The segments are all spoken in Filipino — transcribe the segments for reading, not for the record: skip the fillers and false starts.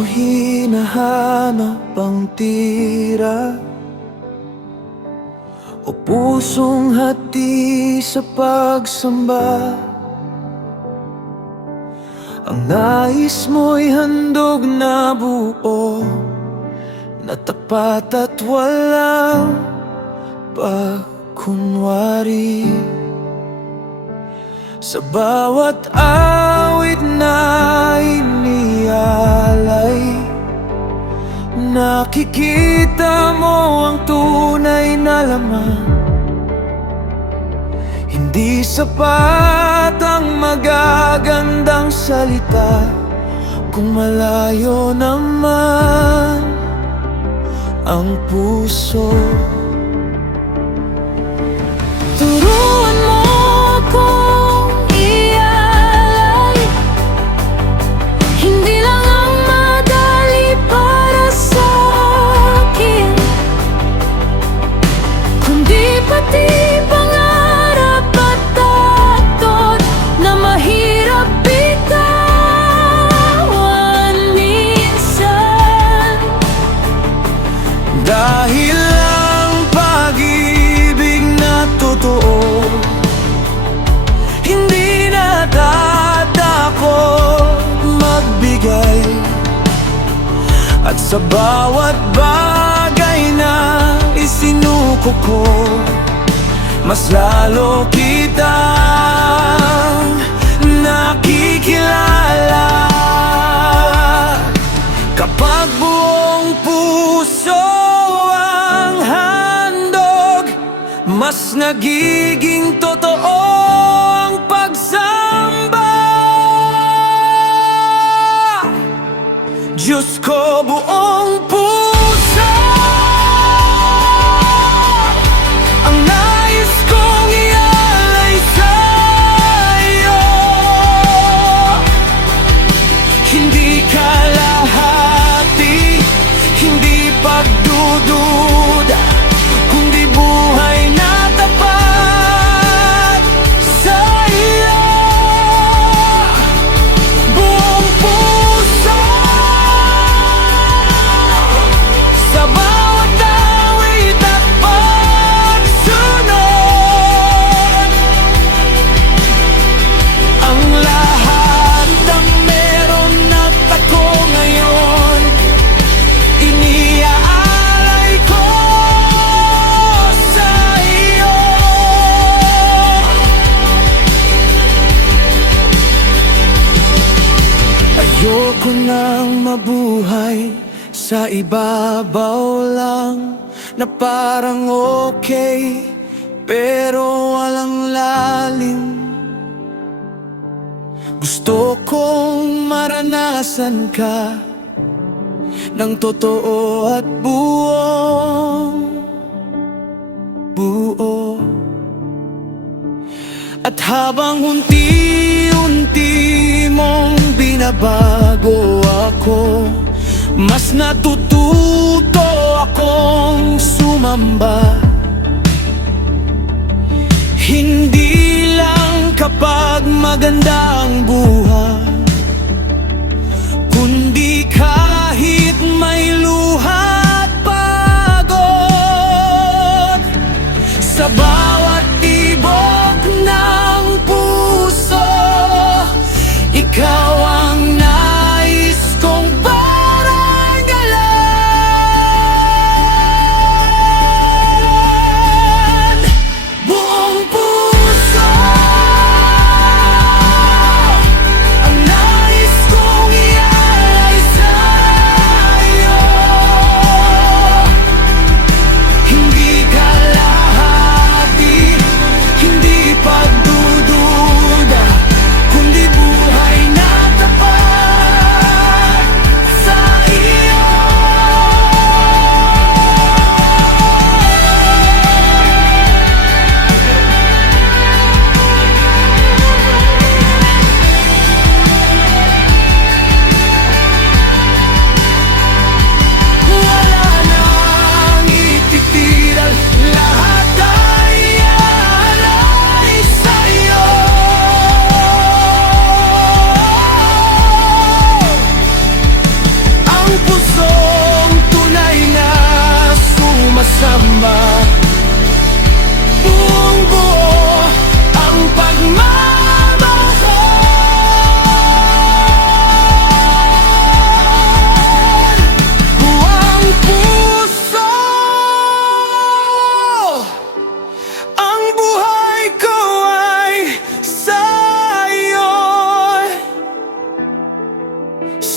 mo hinahanap ang tira o pusong hati sa pagsamba? Ang nais mo'y handog na buo, na tapat at walang pagkunwari. Sa bawat awit na inialay, nakikita mo ang tunay na laman. Hindi sapat ang magagandang salita kung malayo naman ang puso. Turuan mo akong ialay, hindi lang ang madali para sa akin, kundi pati pangarap at takot na mahirap bitawan minsan. Dahil ang pag-ibig na totoo hindi natatakot magbigay, at sa bawat bagay na isinuko ko, mas lalo kitang nakikilala. Kapag buong puso ang handog, mas nagiging totoo ang pagsamba. Diyos ko, buong puso ang nais kong ialay sa'yo. Hindi kalahati, hindi pagdududa, kundi buhay na tapat sa'yo. Buong puso sa bawat awit at pagsunod. Ang lahat ng meron at ako ngayon, iniaalay ko sa iyo. Ayoko nang mabuhay sa ibabaw lang, na parang okay pero walang lalim. Gusto kong maranasan ka ng totoo at buo. At habang unti-unti mong binabago ako, mas natututo akong sumamba. Hindi lang kapag maganda ang buhay, kundi kahit may luha at pagod. Sa bawat tibok ng puso, ikaw ang nais kong paranggalan. Buong puso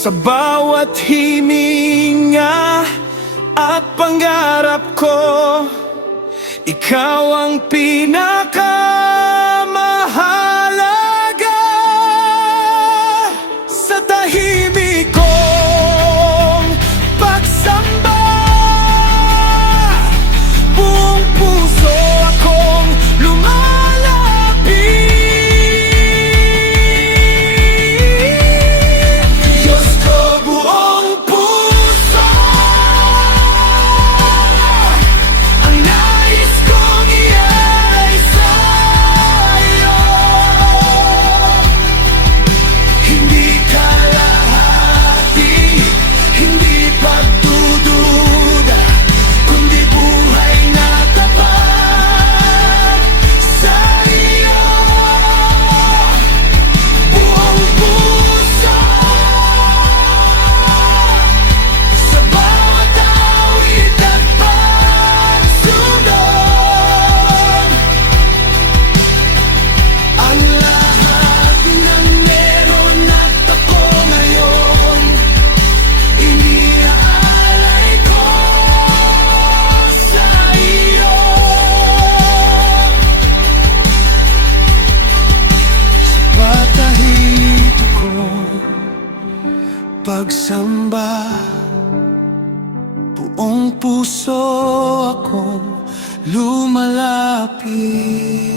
Sa bawat hininga at pangarap ko, ikaw ang pinakamahalaga. Sa tahimik kong pagsamba, buong puso akong lumalapit. Diyos ko, buong puso ang nais kong ialay sa'yo. Hindi kalahati, hindi pagdududa, kundi buhay na tapat sa iyo. Buong puso sa bawat awit at pagsunod, ang lahat ng meron at ako ngayon, iniaalay ko sa iyo. Patahito ko pagsamba, buong puso akong lumalapit.